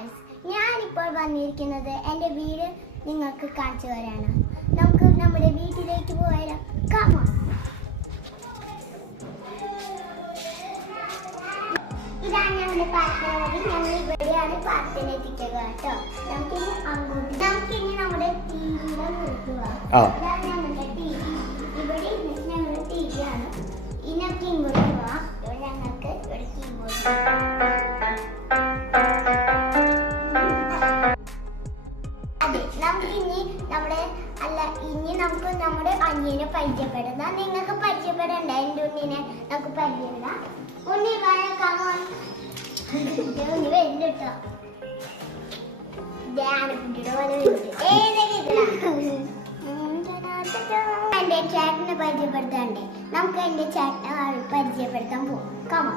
Guys, ഞാനിപ്പോൾ വന്നിരിക്കുന്നത് എൻ്റെ വീട് നിങ്ങൾക്ക് കാണിച്ചു തരാണ്. നമുക്ക് നമ്മുടെ വീട്ടിലേക്ക് പോയാലോ? കമോൺ. ഇതാണ് ഞങ്ങളുടെ പാർട്ടി. ഞങ്ങൾ ഇവിടെയാണ് പാർട്ടിനെ എത്തിക്കുക കേട്ടോ. നമുക്കിനി നമ്മുടെ ടിവിയിലെ നിർത്തുക. ഇതാണ് ഞങ്ങളുടെ ടിവി. ഇവിടെ ഞങ്ങളുടെ ടിവിയാണ്. ഇതിനൊക്കെ ഇങ്ങോട്ട് പോവാം. ഇവിടെ ഞങ്ങൾക്ക് ഇവിടെ കീബോർഡ്. ഇനി നമുക്ക് നമ്മുടെ അനിയനെ പരിചയപ്പെടാം. നിങ്ങൾക്ക് പരിചയപ്പെടണ്ട. എൻ്റെ ഉണ്ണിനെ നമുക്ക് പരിചയപ്പെടാം. ഉണ്ണി വഴക്കാമോ? ഉണ്ണി വരുന്നുണ്ട് കേട്ടോ. ധ്യാനക്കുട്ടിയുടെ പോലെ വരുന്നുണ്ട്. എൻ്റെ ചേട്ടനെ പരിചയപ്പെടുത്താണ്ടേ. നമുക്ക് എൻ്റെ ചേട്ടനെ പരിചയപ്പെടുത്താൻ പോകും. കമോ.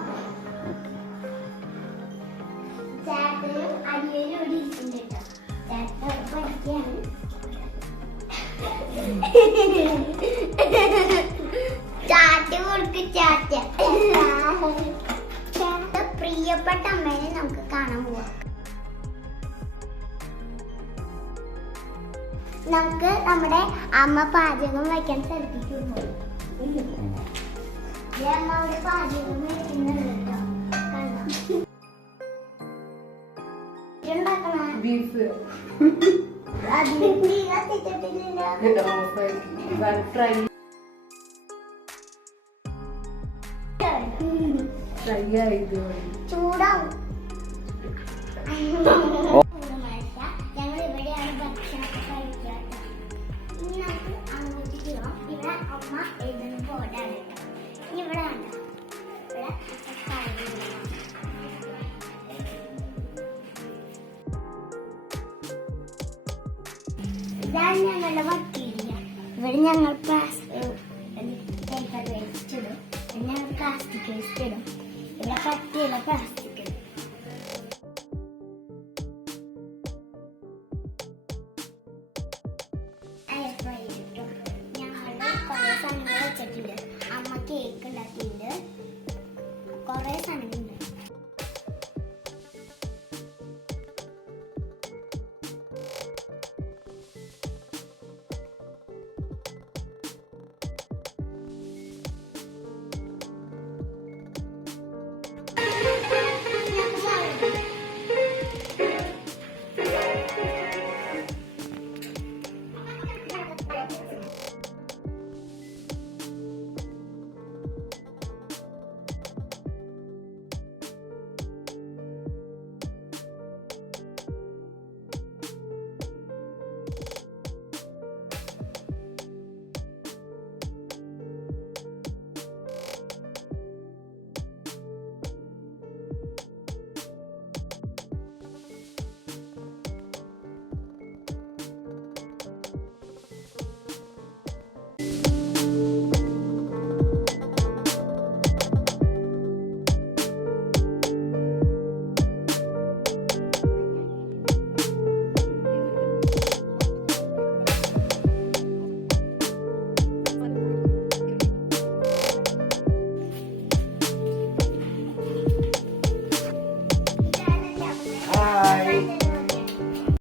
ചേട്ടനും അനിയനും ഇവിടെ ഇരിക്കുന്നുണ്ട് കേട്ടോ. ചേട്ടൻ പഠിക്കുകയാണ്. ചാറ്റ കൊടുക്ക് ചാറ്റ. പ്രിയപ്പെട്ട അമ്മേനെ നമുക്ക് കാണാൻ പോവാം. നമുക്ക് നമ്മുടെ അമ്മ പാചകം വയ്ക്കാൻ ശ്രദ്ധിച്ചു പോകും. അമ്മ അവിടെ പാചകം വയ്ക്കുന്നുണ്ട് കേട്ടോ. ബീഫ് ചൂടാവും. ഞങ്ങൾ ഇവിടെയാണ് ഭക്ഷണമൊക്കെ കഴിക്കുക. ഇനി നമുക്ക് അങ്ങോട്ട് പോവാം. ഇവിടെ അമ്മ എഴുതുന്ന ബോർഡാണ് കേട്ടോ. ഇവിടെ ആണ് ഇവിടെ ഇതാണ് ഞങ്ങളുടെ വർക്ക് ഏരിയ. ഇവിടെ ഞങ്ങൾ പേപ്പർ വേസ്റ്റ് ഇടും. പിന്നെ ഞങ്ങൾ പ്ലാസ്റ്റിക് വേസ്റ്റ് ഇടും. പിന്നെ കട്ടിയുള്ള പ്ലാസ്റ്റിക്